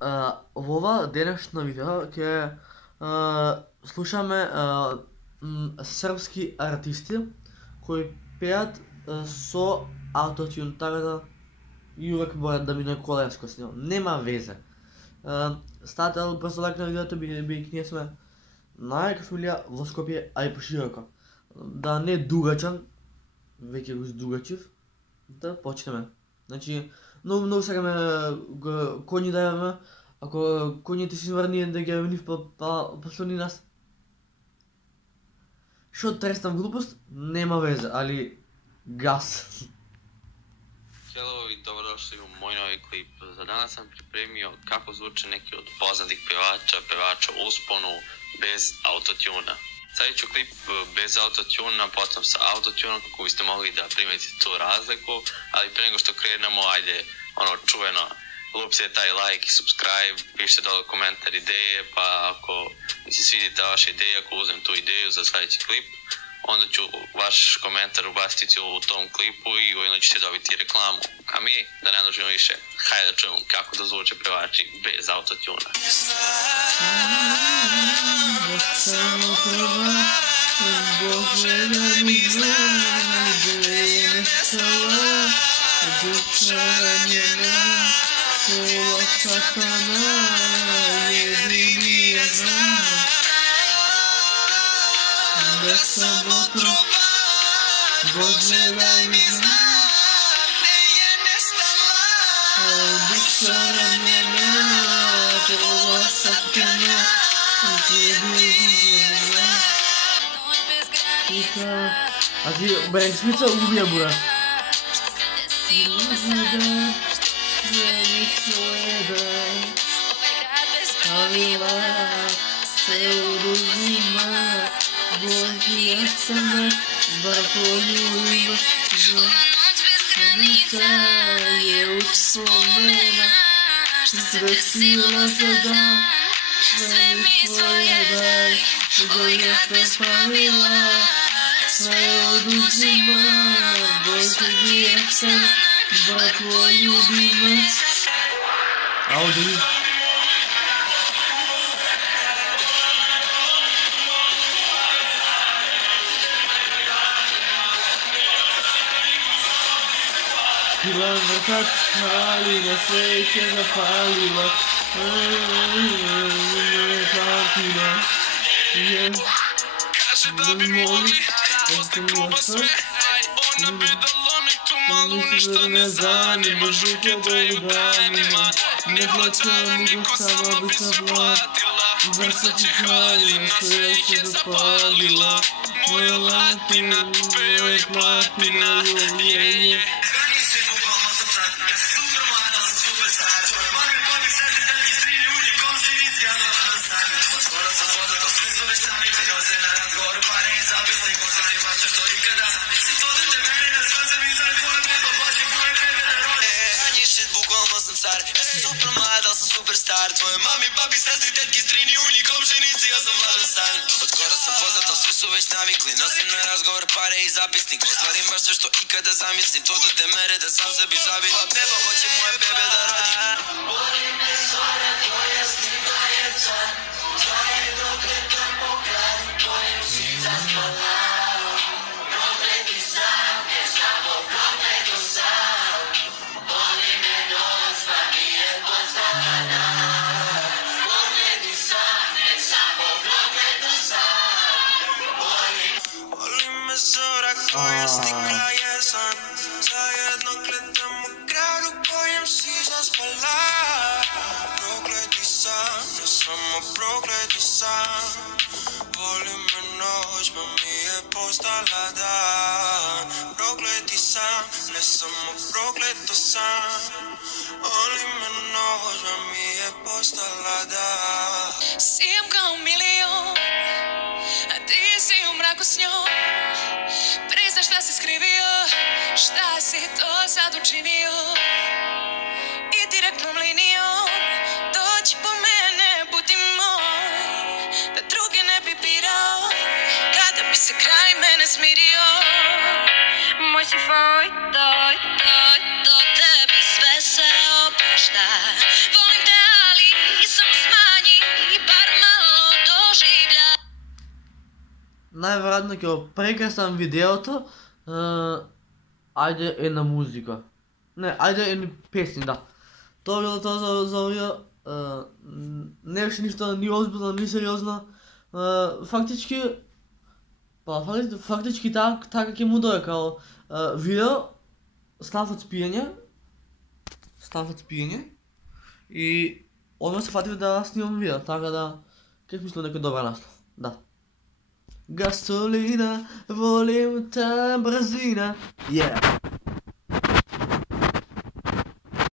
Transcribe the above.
В ова денешно видео ќе слушаме српски артисти кои пеат со аутотюн, така да и увек мора да мине колеско с него. Нема везе. Ставате брзо лайк на видеото, бидејќи ние сме најака фамилија во Скопје, а и пошироко. Да не дугачам, веќе го издугачив, да почнеме. Значи, многу сакаме коњи да јаваме, ако коњите си врни да ги јавим послони нас. Шо трестам глупост, нема везе, али газ. Hello i dobrodošli u moj novi klip. Za danas sam pripremio kako zvuče neki od poznatih pevača u usponu bez autotuna. Stavit ću klip bez autotuna, potom sa autotunom kako biste mogli da primetite tu razliku, ali pre nego što krenemo, ajde, čuveno, lupite taj like i subscribe, pišite dole komentar ideje, pa ako mi se svidite vaše ideje, ako uzmem tu ideju za sledeći klip, onda ću vaš komentar ubaciti u tom klipu i ujedno ćete dobiti reklamu. A mi, da ne dužimo više, hajde da čujemo kako da zvuče pevači bez autotuna. Da sam otrova, pogledaj mi znam, gde je nestala, duša ranjena, trova satkana, jedina. Noć bez granica, a ti berek smica ubija bura. Što se desilo sada, želi svoje daj, ovaj grad bez pravila, se oduzima. Bolje sam bar poljubim, žela noć bez granica je uspomena, što se desilo sada, sve mi svoje daj, bolje bez pravila, sve oduzima, bolje sam bar poljubim. Audi. Bila vrtak halina, sveće zapalila, patina, Kaže da bi mogli osti proba sve, ona bedalomi tu malu ništa ne zanima, žuke boli danima, ne plaćam niko sama bi se platila, vrsati haljina, sve se zapalila, moja latina, peo je platina, je. Ja sam super mlad, ali sam superstar. Tvoje mami, papi, sestri, tetki, strini, uni, komšinici, ja sam vladan stan. Od skoro sam poznat, ali svi su već navikli. Nosim na razgovor pare i zapisnik. Ostvarim baš sve što ikada zamislim. To do te mere da sam sebi zabit. A beba hoće moje bebe da rodi. Boli me zora, tvoja slika je san. Traje dok letam po kraju, tvojem si zaspala. Prokleti sam, ne samo prokleto sam. Boli me noć, pa nije poznana. Prokleti sam, ne samo prokleto sam. Boli me zora, tvoja slika je san. Zajedno gledamo grad u kojem si zaspala. Prokleti sam, ne samo prokleto sam. Boli me noć, pa mi je postala dan. Prokleti sam, ne samo prokleto sam. Boli me noć, pa mi je postala dan. Sijem kao milion, a ti si u mraku s njom. Priznaš šta si skrivio, šta si to sad učinio. I direktnom linijom dođi po mene, budi moj, da druge ne bi birao, kada bi se kraj mene smirio. Moj si tvoj, do tebi sve se oprašta. Volim te, ali направи некој прекрасан видеото, ајде една музика. Не, ајде едни песни, да. Тоа било тоа за овие, не беше ништо ни озбилно, ни сериозно. Фактички така ќе му дое као видео, станфот спиење и одма се фатив да снимам видео, така да ќе мислам некој добар наслов, да. Gasolina, volimo ta brzina, yeah.